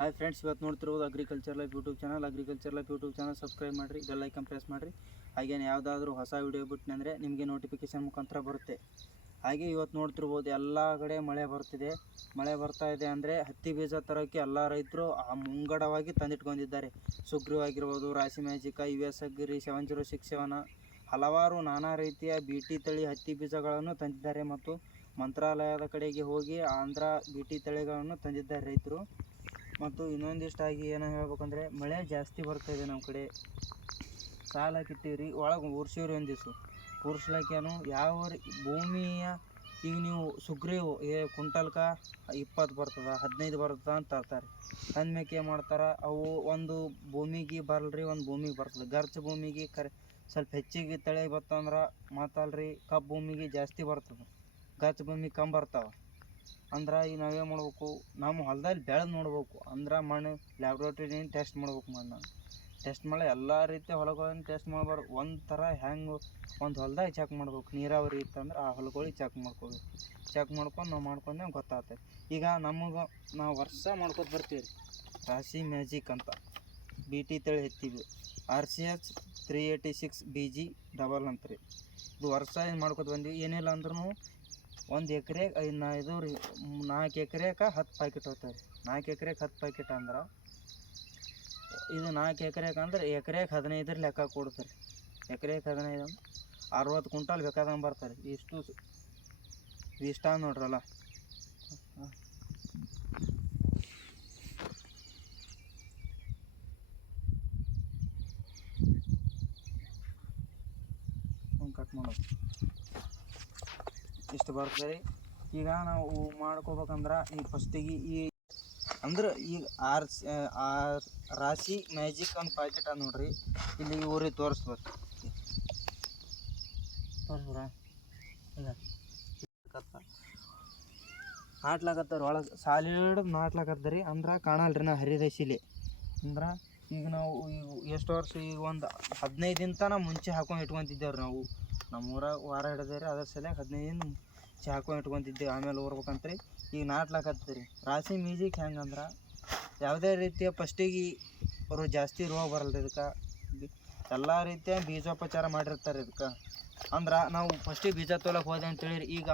Hi friends ಇವತ್ತು ನೋಡ್ತಿರ್ಬೋದು agriculture life YouTube channel agriculture life YouTube channel subscribe ಮಾಡಿರಿ bell icon press ಮಾಡಿರಿ. ಹಾಗೇನು ಯಾವುದಾದ್ರೂ ಹೊಸ ವಿಡಿಯೋ ಬಿಟ್ನೆಂದ್ರೆ ನಿಮಗೆ ನೋಟಿಫಿಕೇಶನ್ ಮುಖಾಂತರ ಬರುತ್ತೆ. ಹಾಗೆ ಇವತ್ತು ನೋಡ್ತಿರ್ಬೋದು ಎಲ್ಲ ಕಡೆ ಮಳೆ ಬರ್ತಿದೆ. ಮಳೆ ಬರ್ತಾ ಇದೆ ಅಂದರೆ ಹತ್ತಿ ಬೀಜ ತರೋಕ್ಕೆ ಎಲ್ಲ ರೈತರು ಮುಂಗಡವಾಗಿ ತಂದಿಟ್ಕೊಂಡಿದ್ದಾರೆ. ಸುಗ್ರೀವ್ ಆಗಿರ್ಬೋದು Rasi magic U S agri seven zero six seven ಹಲವಾರು ನಾನಾ ರೀತಿಯ ಬಿ ಟಿ ತಳಿ ಹತ್ತಿ ಬೀಜಗಳನ್ನು ತಂದಿದ್ದಾರೆ ಮತ್ತು ಮಂತ್ರಾಲಯದ ಕಡೆಗೆ ಹೋಗಿ ಆಂಧ್ರ ಬಿ ಟಿ ತಳಿಗಳನ್ನು ತಂದಿದ್ದಾರೆ ರೈತರು. ಮತ್ತು ಇನ್ನೊಂದಿಷ್ಟಾಗಿ ಏನೋ ಹೇಳ್ಬೇಕಂದ್ರೆ, ಮಳೆ ಜಾಸ್ತಿ ಬರ್ತಾ ಇದೆ ನಮ್ಮ ಕಡೆ. ಸಾಲ ರೀ ಒಳಗೆ ಉರ್ಸಿವ್ರಿ ಒಂದು ದಿವ್ಸ. ಉರ್ಸ್ಲಕ್ಕೇನು ಯಾವ ಭೂಮಿಯ, ಈಗ ನೀವು ಸುಗ್ರೀವು ಏ, ಕುಂಟಲ್ಕ ಇಪ್ಪತ್ತು ಬರ್ತದ, ಹದಿನೈದು ಬರ್ತದ ಅಂತ ತರ್ತಾರೆ ತಂದ್ಮೇಕೆ ಏನು ಮಾಡ್ತಾರೆ, ಅವು ಒಂದು ಭೂಮಿಗೆ ಬರಲ್ರಿ, ಒಂದು ಭೂಮಿಗೆ ಬರ್ತದೆ. ಗರ್ಚ್ ಭೂಮಿಗೆ ಕರೆ, ಸ್ವಲ್ಪ ಹೆಚ್ಚಿಗೆ ತಳಿ ಬತ್ತಂದ್ರೆ ಮಾತಲ್ರಿ ಕಪ್ಪು ಭೂಮಿಗೆ ಜಾಸ್ತಿ ಬರ್ತದೆ. ಗಚ್ಚ ಭೂಮಿಗೆ ಕಮ್ಮಿ ಬರ್ತಾವೆ. ಅಂದ್ರೆ ಈಗ ನಾವೇನು ಮಾಡ್ಬೇಕು, ನಮ್ಮ ಹೊಲದಲ್ಲಿ ಬೆಳೆದು ನೋಡ್ಬೇಕು, ಅಂದ್ರೆ ಮಣ್ಣು ಲ್ಯಾಬ್ರೇಟ್ರಿನಿಂದ ಟೆಸ್ಟ್ ಮಾಡ್ಬೇಕು ಮಣ್ಣು. ಟೆಸ್ಟ್ ಮಾಡಿ ಎಲ್ಲ ರೀತಿಯ ಹೊಲಗಳನ್ನು ಟೆಸ್ಟ್ ಮಾಡ್ಬಾರ್ದು. ಒಂದು ಥರ ಹೆಂಗೆ ಒಂದು ಹೊಲ್ದಾಗ ಚೆಕ್ ಮಾಡ್ಬೇಕು, ನೀರಾವರಿ ಇತ್ತಂದ್ರೆ ಆ ಹೊಲಗಳಿಗೆ ಚೆಕ್ ಮಾಡ್ಕೋಬೇಕು. ಚೆಕ್ ಮಾಡ್ಕೊಂಡು ನಾವು ಮಾಡ್ಕೊಂಡೆ ಗೊತ್ತಾಗ್ತದೆ ಈಗ ನಮಗೆ ನಾವು ವರ್ಷ ಮಾಡ್ಕೊತ ಬರ್ತೀವಿ ರೀ ರಾಶಿ ಮ್ಯಾಜಿಕ್ ಅಂತ. ಬಿ ಟಿ ತಳಿ ಎತ್ತೀವಿ R C H three eighty six B G double ಅಂತ ರೀ. ಇದು ವರ್ಷ ಏನು ಮಾಡ್ಕೊತ ಬಂದ್ವಿ? ಏನಿಲ್ಲ ಅಂದ್ರೂ ಒಂದು ಎಕರೆ ನಾ ಇದು ರೀ ನಾಲ್ಕು ಎಕರೆಗೆ ಹತ್ತು ಪ್ಯಾಕೆಟ್ ಹೋಗ್ತಾರೆ ರೀ ನಾಲ್ಕು ಎಕರೆಗೆ ಹತ್ತು ಪ್ಯಾಕೆಟ್ ಅಂದ್ರೆ ಇದು ನಾಲ್ಕು ಎಕರೆಗೆ ಅಂದ್ರೆ ಎಕರೆಗೆ ಹದಿನೈದರ ಲೆಕ್ಕ ಕೊಡ್ತಾರೆ ಎಕರೆಗೆ ಹದಿನೈದು ಅಂದ್ರೆ ಅರವತ್ತು ಕುಂಟಲ್ ಬೇಕಾದಂಗೆ ಬರ್ತಾರೆ ಇಷ್ಟು ಇಷ್ಟ ನೋಡ್ರಲ್ಲ ಕಟ್ ಮಾಡೋದು ಇಷ್ಟು ಬರ್ತದೆ ರೀ. ಈಗ ನಾವು ಮಾಡ್ಕೋಬೇಕಂದ್ರೆ ಈಗ ಫಸ್ಟಿಗೆ ಈ ಅಂದ್ರೆ ಈಗ ಆರ್ ಆರ್ ರಾಶಿ ಮ್ಯಾಜಿಕ್ ಒಂದು ಪ್ಯಾಕೆಟ್ ಅದ ನೋಡ್ರಿ. ಇಲ್ಲಿ ಊರಿಗೆ ತೋರಿಸ್ಬೇಕು ತೋರಿಸ್ಬ್ರ ಇಲ್ಲ ನಾಟ್ಲಾಕತ್ತಾರ ಒಳಗೆ ಸಾಲಿಡ್ ನಾಟ್ಲಾಕತ್ತ ರೀ ಅಂದ್ರೆ ರೀ ನಾ ಹರಿದೈಸಿಲಿ. ಅಂದ್ರೆ ಈಗ ನಾವು ಎಷ್ಟು ವರ್ಷ ಈಗ ಒಂದು ಹದಿನೈದು ದಿನ ತನಕ ಮುಂಚೆ ಹಾಕೊಂಡು ಇಟ್ಕೊಂತಿದ್ದೇವ್ರಿ ನಾವು. ನಮ್ಮ ಊರಾಗ ವಾರ ಹಿಡಿದೇವ್ರಿ ಅದ್ರ ಸಲುವಾಗಿ ಹದಿನೈದು ಚಾಕು ಮುಂಚೆ ಆಮೇಲೆ ಓರ್ಬೇಕಂತ್ರಿ ಈಗ ನಾಟ್ಲಾಕತ್ತೀರಿ. ರಾಶಿ ಮ್ಯೂಸಿಕ್ ಹೆಂಗಂದ್ರೆ ಯಾವುದೇ ರೀತಿಯ ಫಸ್ಟಿಗೆ ಅವರು ಜಾಸ್ತಿ ರೋಗ ಬರಲ್ಲ ಇದಕ್ಕೆ. ಎಲ್ಲ ರೀತಿಯ ಬೀಜೋಪಚಾರ ಮಾಡಿರ್ತಾರೆ ಇದಕ್ಕೆ. ಅಂದ್ರೆ ನಾವು ಫಸ್ಟಿಗೆ ಬೀಜ ತೊಗೊಳಕ್ಕೆ ಹೋದೆ ಅಂತೇಳಿ ಈಗ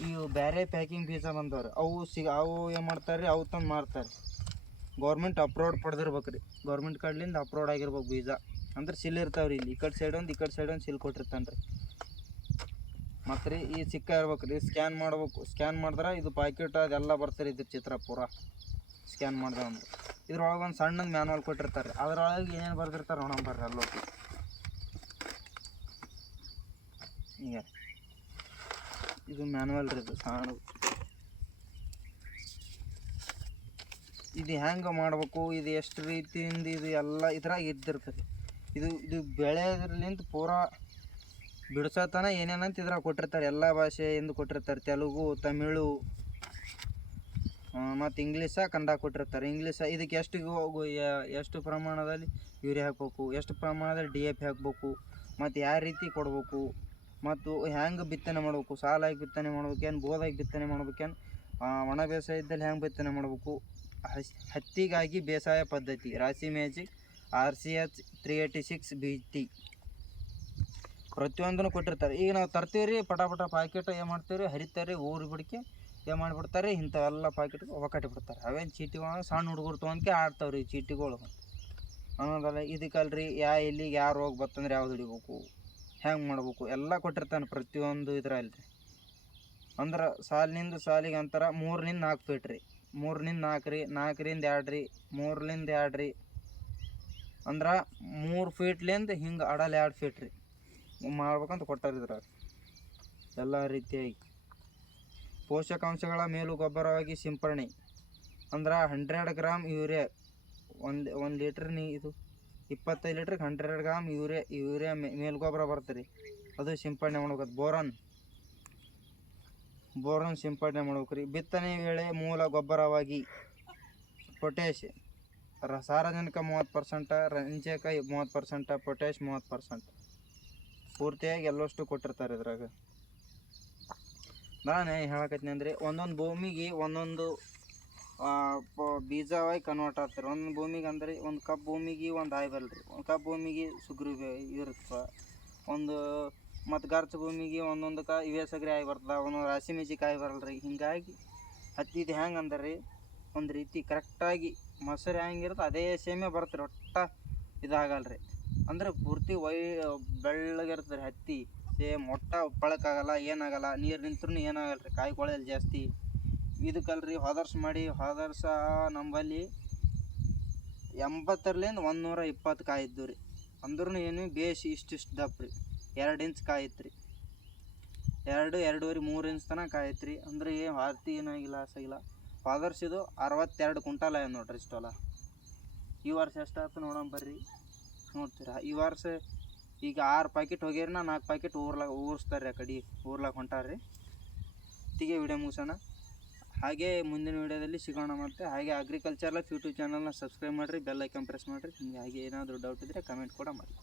ಈ ಬೇರೆ ಪ್ಯಾಕಿಂಗ್ ಬೀಜ ಬಂದವ್ರಿ. ಅವು ಸಿಗ, ಅವು ಏನು ಮಾಡ್ತಾರೆ ಅವು ತಂದು ಮಾರ್ತಾರೆ ಗೌರ್ಮೆಂಟ್ ಅಪ್ರೋಡ್ ಪಡೆದಿರ್ಬೇಕು ರೀ ಗೌರ್ಮೆಂಟ್ ಕಡ್ಲಿಂದ ಅಪ್ರೋಡ್ ಆಗಿರ್ಬೇಕು ಬೀಜ. ಅಂದ್ರೆ ಸಿಲ್ ಇರ್ತಾವೆ ರೀ ಇಲ್ಲಿ. ಈ ಕಡೆ ಸೈಡ್ ಒಂದು, ಈ ಕಡೆ ಸೈಡ್ ಒಂದು ಸಿಲ್ ಕೊಟ್ಟಿರ್ತಾನೆ ರೀ ಮತ್ತು ರೀ, ಈ ಸಿಕ್ಕ ಇರ್ಬೇಕು ರೀ ಸ್ಕ್ಯಾನ್ ಮಾಡ್ಬೇಕು. ಸ್ಕ್ಯಾನ್ ಮಾಡಿದ್ರೆ ಇದು ಪ್ಯಾಕೆಟ್ ಅದೆಲ್ಲ ಬರ್ತಾರೆ ಇದ್ರ ಚಿತ್ರ ಪೂರ. ಸ್ಕ್ಯಾನ್ ಮಾಡ್ದೆ ಅಂದ್ರೆ ಇದ್ರೊಳಗೆ ಒಂದು ಸಣ್ಣದು ಮ್ಯಾನುವಲ್ ಕೊಟ್ಟಿರ್ತಾರೆ ಅದ್ರೊಳಗೆ ಏನೇನು ಬರ್ದಿರ್ತಾರೆ ನೋಡೋಣ ಬರ್ರಿ ಅಲ್ಲೋಗಿ. ಈಗ ಇದು ಮ್ಯಾನುವಲ್ ರೀ ಇದು ಸಣ್ಣ ಇದು ಹೆಂಗೆ ಮಾಡ್ಬೇಕು, ಇದು ಎಷ್ಟು ರೀತಿಯಿಂದ ಇದು ಎಲ್ಲ ಇದ್ರಾಗ ಇದ್ದಿರ್ತದೆ. ಇದು ಇದು ಬೆಳೆದ್ರಲಿಂದ ಪೂರಾ ಬಿಡ್ಸೋತನ ಏನೇನಂತ ಇದ್ರಾಗ ಕೊಟ್ಟಿರ್ತಾರೆ. ಎಲ್ಲ ಭಾಷೆಯಿಂದ ಕೊಟ್ಟಿರ್ತಾರೆ. ತೆಲುಗು, ತಮಿಳು ಮತ್ತು ಇಂಗ್ಲೀಷ, ಕನ್ನಡ ಕೊಟ್ಟಿರ್ತಾರೆ. ಇಂಗ್ಲೀಷ ಇದಕ್ಕೆ ಎಷ್ಟು ಎಷ್ಟು ಪ್ರಮಾಣದಲ್ಲಿ ಯೂರಿಯಾ ಹಾಕ್ಬೇಕು, ಎಷ್ಟು ಪ್ರಮಾಣದಲ್ಲಿ ಡಿ ಎ ಪಿ ಹಾಕ್ಬೇಕು, ಮತ್ತು ಯಾವ ರೀತಿ ಕೊಡಬೇಕು, ಮತ್ತು ಹ್ಯಾಂಗೆ ಬಿತ್ತನೆ ಮಾಡ್ಬೇಕು, ಸಾಲಾಗಿ ಬಿತ್ತನೆ ಮಾಡ್ಬೇಕೇನು, ಬೋದಾಗಿ ಬಿತ್ತನೆ ಮಾಡ್ಬೇಕೇನು ಒಣ ಬೇಸಾಯದಲ್ಲಿ ಹ್ಯಾಂಗೆ ಬಿತ್ತನೆ ಮಾಡಬೇಕು, ಹಸ್, ಹತ್ತಿಗಾಗಿ ಬೇಸಾಯ ಪದ್ಧತಿ, Rasi magic R C H three eighty six B T ಪ್ರತಿಯೊಂದನ್ನು ಕೊಟ್ಟಿರ್ತಾರೆ. ಈಗ ನಾವು ತರ್ತೀವಿ ರೀ ಪಟಾಪಟ ಪಟ ಪ್ಯಾಕೆಟ್ ಏನು ಮಾಡ್ತೀವಿ ಹರಿತಾರೆ ಊರು ಬಿಡಿಕೆ ಏನು ಮಾಡಿಬಿಡ್ತಾರೆ, ಇಂಥವೆಲ್ಲ ಪ್ಯಾಕೆಟ್ ಒಕ್ಕಟ್ಟಿ ಬಿಡ್ತಾರೆ. ಅವೇನು ಚೀಟಿಗಳು ಸಣ್ಣ ಹುಡುಗರು ತೊಗೊಂಡ್ಕೆ ಆಡ್ತಾವೆ ರೀ ಚೀಟಿಗಳು. ಅನ್ನೋದಲ್ಲ ಇದಕ್ಕಲ್ರಿ, ಯಾ ಎಲ್ಲಿಗೆ ಯಾರು ಹೋಗಿ ಬತ್ತಂದ್ರೆ ಯಾವ್ದು ಹಿಡಿಬೇಕು, ಹೆಂಗೆ ಮಾಡ್ಬೇಕು, ಎಲ್ಲ ಕೊಟ್ಟಿರ್ತಾನೆ ಪ್ರತಿಯೊಂದು ಇದರಲ್ಲಿ. ಅಂದ್ರೆ ಸಾಲಿನಿಂದ ಸಾಲಿಗೆ ಅಂತರ ಮೂರರಿಂದ ನಾಲ್ಕು ಫೀಟ್ ರೀ. ಮೂರರಿಂದ ನಾಲ್ಕು ರೀ, ನಾಲ್ಕರಿಂದ ಎರಡು ರೀ ಮೂರರಿಂದ ಎರಡು ರೀ ಅಂದ್ರೆ ಮೂರು ಫೀಟ್ಲಿಂದ ಹಿಂಗೆ ಅಡಲ್ ಎರಡು ಫೀಟ್ ರೀ. ಮಾಡ್ಬೇಕಂತ ಕೊಟ್ಟಾರ ಇದ್ರಾಗ. ಎಲ್ಲ ರೀತಿಯಾಗಿ. ಪೋಷಕಾಂಶಗಳ ಮೇಲು ಗೊಬ್ಬರವಾಗಿ ಸಿಂಪರಣೆ ಅಂದ್ರೆ ಹಂಡ್ರೆಡ್ ಗ್ರಾಮ್ ಯೂರಿಯಾ ಒಂದು ಒಂದು ಲೀಟ್ರ್ ನೀ ಇದು ಇಪ್ಪತ್ತೈದು ಲೀಟ್ರಿಗೆ ಹಂಡ್ರೆಡ್ ಗ್ರಾಮ್ ಯೂರಿಯಾ ಯೂರಿಯಾ ಮೇಲು ಗೊಬ್ಬರ ಬರ್ತದೆ ಅದು ಸಿಂಪರಣೆ ಮಾಡ್ಬೇಕು ಬೋರನ್. ಬೋರನ್ ಸಿಂಪಡಣೆ ಮಾಡ್ಬೇಕು ರೀ. ಬಿತ್ತನೆ ವೇಳೆ ಮೂಲ ಗೊಬ್ಬರವಾಗಿ ಪೊಟ್ಯಾಶ್ ರ, ಸಾರಜನಕ ಮೂವತ್ತು ಪರ್ಸೆಂಟ, ರಂಜಕ ಮೂವತ್ತು ಪರ್ಸೆಂಟ ಪೊಟ್ಯಾಶ್ ಮೂವತ್ತು ಪರ್ಸೆಂಟ್. ಪೂರ್ತಿಯಾಗಿ ಎಲ್ಲಷ್ಟು ಕೊಟ್ಟಿರ್ತಾರೆ ಇದ್ರಾಗ. ನಾನು ಹೇಳಕತ್ತೀನಿ ಅಂದರೆ, ಒಂದೊಂದು ಭೂಮಿಗೆ ಒಂದೊಂದು ಬೀಜವಾಗಿ ಕನ್ವರ್ಟ್ ಆಗ್ತಾರೆ. ಒಂದೊಂದು ಭೂಮಿಗೆ ಅಂದ್ರೆ, ಒಂದು ಕಪ್ ಭೂಮಿಗೆ ಒಂದು ಆಯ್ ಬರಲ್ರಿ ಒಂದು ಕಪ್ ಭೂಮಿಗೆ ಸುಗ್ರಿ ಇರುತ್ತೆ ಒಂದು ಮತ್ತು ಗರ್ಚ ಭೂಮಿಗೆ ಒಂದೊಂದಕ್ಕೆ ಇವೇ ಸಗ್ರಿ ಆಯ್ ಬರ್ತದೆ, ಒಂದೊಂದು ರಾಶಿ ಮೆಣಸಿಕಾಯಿ ಬರಲ್ರಿ. ಹಿಂಗಾಗಿ ಹತ್ತಿದು ಹೆಂಗೆ ಅಂದ್ರೆ ರೀ ಒಂದು ರೀತಿ ಕರೆಕ್ಟಾಗಿ ಮೊಸರು ಹೆಂಗಿರುತ್ತೆ ಅದೇ ಸೇಮೇ ಬರುತ್ತೆ ರೀ ಒಟ್ಟ ರೀ ಅಂದ್ರೆ ಪೂರ್ತಿ ವೈ ಬೆಳ್ಳಗಿರುತ್ತೆ ರೀ ಹತ್ತಿ. ಸೇಮ್ ಒಟ್ಟ ಪಳಕ್ಕಾಗಲ್ಲ ಏನಾಗಲ್ಲ, ನೀರು ನಿಂತ್ರೂ ಏನಾಗಲ್ಲ ರೀ ಕಾಯಿ ಕೊಳೆಯಲ್ಲಿ ಜಾಸ್ತಿ. ಇದಕ್ಕಲ್ರಿ ಹೋದರ್ಸ್ ಮಾಡಿ, ಹೋದರ್ಸ ನಂಬಲ್ಲಿ ಎಂಬತ್ತರಿಂದ ಒಂದು ನೂರ ಇಪ್ಪತ್ತು ಕಾಯಿ ಇದ್ದು ರೀ. ಅಂದ್ರೂ ಏನು ಬೇಸ್ ಇಷ್ಟಿಷ್ಟು ದಪ್ಪ ರೀ. ಎರಡು ಇಂಚ್ ಕಾಯಿ ಇತ್ತು ರೀ ಎರಡು, ಎರಡೂವರೆ, ಮೂರು ಇಂಚ್ ತನಕ ಕಾಯಿ ಅಂದರೆ ಏನು ಹತ್ತಿ ಏನಾಗಿಲ್ಲ ಆಗಿಲ್ಲ ಹೋದರ್ಸ್ ಇದು ಅರವತ್ತೆರಡು ಕುಂಟಾಲ ಏನು ನೋಡ್ರಿ ಇಷ್ಟಲ್ಲ ಈ ವರ್ಷ ಎಷ್ಟಾಯ್ತು ನೋಡೋಣ ಬರ್ರಿ. ನೋಡ್ತೀರಾ? ಈ ವರ್ಷ ಈಗ ಆರು ಪ್ಯಾಕೆಟ್ ಹೋಗ್ಯಾರ ನಾಲ್ಕು ಪ್ಯಾಕೆಟ್ ಊರ್ಲಾಗ ಊರಿಸ್ತಾರೆ ಆ ಕಡೆ ಊರ್ಲಾಗ ಹೊಂಟಾರ್ರಿ. ತಿಗೆ ವಿಡಿಯೋ ಮುಗಿಸೋಣ. ಹಾಗೆ ಮುಂದಿನ ವಿಡಿಯೋದಲ್ಲಿ ಸಿಗೋಣ ಮತ್ತೆ. ಹಾಗೆ ಅಗ್ರಿಕಲ್ಚರ್ ಲೈಫ್ ಯೂಟ್ಯೂಬ್ ಚಾನಲ್ನ ಸಬ್ಸ್ಕ್ರೈಬ್ ಮಾಡಿರಿ ಬೆಲ್ ಐಕನ್ ಪ್ರೆಸ್ ಮಾಡಿರಿ. ನಿಮಗೆ ಹಾಗೆ ಏನಾದರೂ ಡೌಟ್ ಇದ್ದರೆ ಕಮೆಂಟ್ ಕೂಡ ಮಾಡಿ.